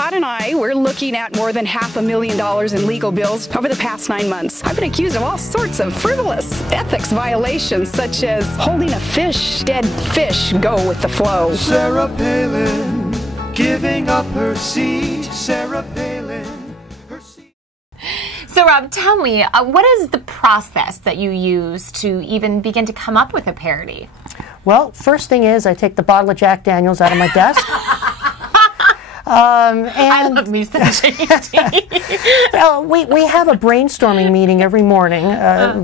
Todd and I, we're looking at more than $500,000 in legal bills over the past 9 months. I've been accused of all sorts of frivolous ethics violations, such as holding a fish, dead fish, go with the flow. Sarah Palin, giving up her seat. Sarah Palin, her seat. So Rob, tell me, what is the process that you use to even begin to come up with a parody? Well, first thing is I take the bottle of Jack Daniels out of my desk. I love me some JD. We have a brainstorming meeting every morning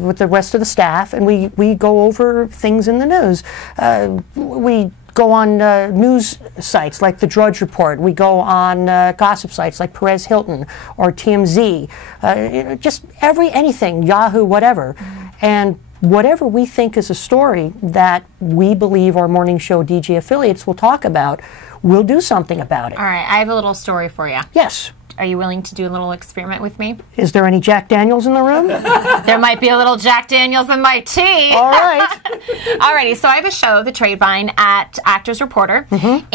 with the rest of the staff, and we go over things in the news. We go on news sites like the Drudge Report. We go on gossip sites like Perez Hilton or TMZ. Just anything, Yahoo, whatever. And whatever we think is a story that we believe our morning show DJ affiliates will talk about, we'll do something about it. All right, I have a little story for you. Yes. Are you willing to do a little experiment with me? Is there any Jack Daniels in the room? There might be a little Jack Daniels in my tea. All right. Alrighty, so I have a show, The Tradevine, at Actors Reporter, on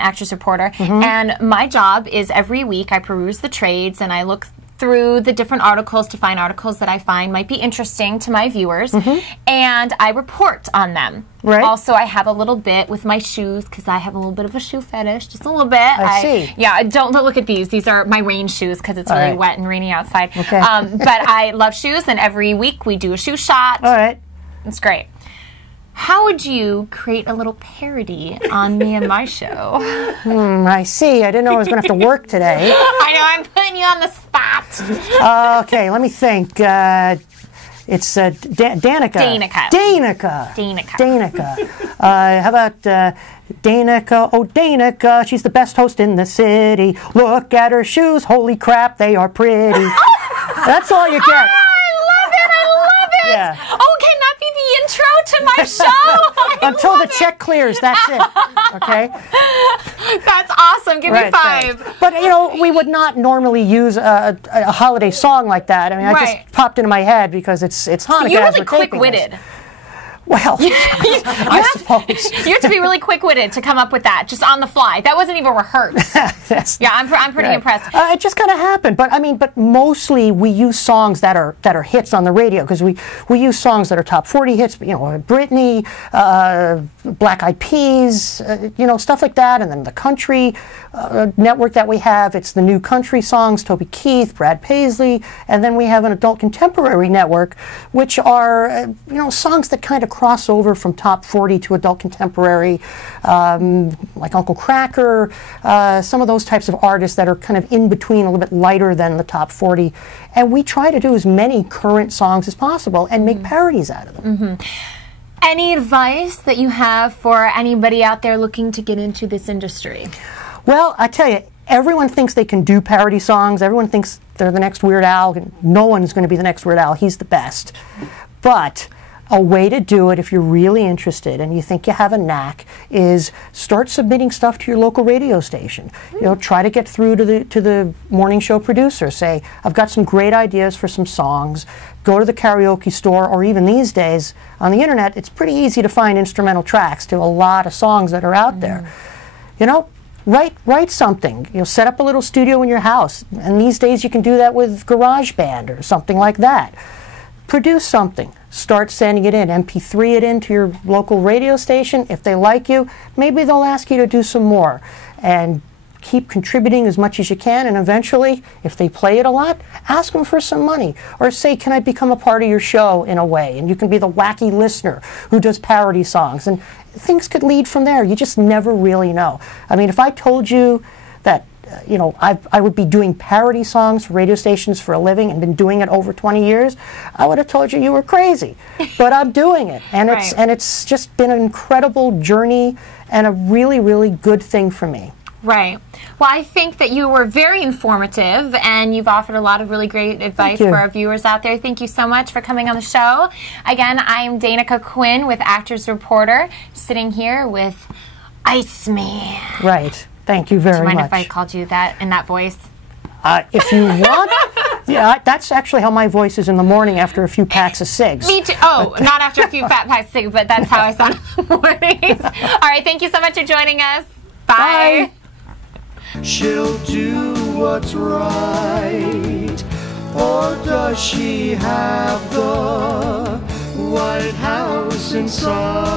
Actors Reporter, and my job is every week I peruse the trades and I look through the different articles to find articles that I find might be interesting to my viewers, and I report on them. Right. Also, I have a little bit with my shoes because I have a little bit of a shoe fetish, just a little bit. I see. Yeah, don't look at these. These are my rain shoes because it's really wet and rainy outside. Okay. But I love shoes, and every week we do a shoe shot. All right. It's great. How would you create a little parody on me and my show? I see. I didn't know I was going to have to work today. I know, I'm putting you on the spot. Okay, let me think. It's Danica. How about Danica? Oh, Danica, she's the best host in the city. Look at her shoes. Holy crap, they are pretty. That's all you get. I love it. Yeah. Oh, can that be the intro to my show? Until the check clears, that's it. Okay? That's awesome. Give me 5. Thanks. But, you know, we would not normally use a holiday song like that. I mean, I just popped into my head because it's Hanukkah. So you're really quick-witted. Well, I suppose. You have to be really quick-witted to come up with that, just on the fly. That wasn't even rehearsed. Yes. Yeah, I'm pretty impressed. It just kind of happened, but mostly we use songs that are hits on the radio because we use songs that are top 40 hits. You know, Britney, Black Eyed Peas, you know, stuff like that, and then the country network that we have. It's the new country songs, Toby Keith, Brad Paisley, and then we have an adult contemporary network, which are you know, songs that kind of cross over from top 40 to adult contemporary, like Uncle Cracker, some of those types of artists that are kind of in between, a little bit lighter than the top 40. And we try to do as many current songs as possible and make parodies out of them. Any advice that you have for anybody out there looking to get into this industry? Well, I tell you, everyone thinks they can do parody songs. Everyone thinks they're the next Weird Al. And no one's going to be the next Weird Al. He's the best. But a way to do it, if you're really interested and you think you have a knack, is start submitting stuff to your local radio station. You know, try to get through to the morning show producer. Say, I've got some great ideas for some songs. Go to the karaoke store, or even these days on the internet, it's pretty easy to find instrumental tracks to a lot of songs that are out there. You know, write something. You know, set up a little studio in your house. And these days you can do that with GarageBand or something like that. Produce something. Start sending it in. MP3 it into your local radio station. If they like you, maybe they'll ask you to do some more. And keep contributing as much as you can, and eventually, if they play it a lot, ask them for some money. Or say, can I become a part of your show in a way? And you can be the wacky listener who does parody songs. And things could lead from there. You just never really know. I mean, if I told you that you know, I would be doing parody songs for radio stations for a living and been doing it over 20 years, I would have told you were crazy. But I'm doing it, and it's just been an incredible journey and a really, really good thing for me. Right. Well, I think that you were very informative, and you've offered a lot of really great advice for our viewers out there. Thank you so much for coming on the show. Again, I'm Danica Quinn with Actors Reporter, sitting here with Iceman. Right. Thank you very much. Do you mind if I called you that in that voice? If you want. Yeah, that's actually how my voice is in the morning after a few packs of cigs. Me too. Oh, not after a few fat packs of cigs, but that's how I sound in the mornings. All right, thank you so much for joining us. Bye. Bye. she'll do what's right? Or does she have the White House inside?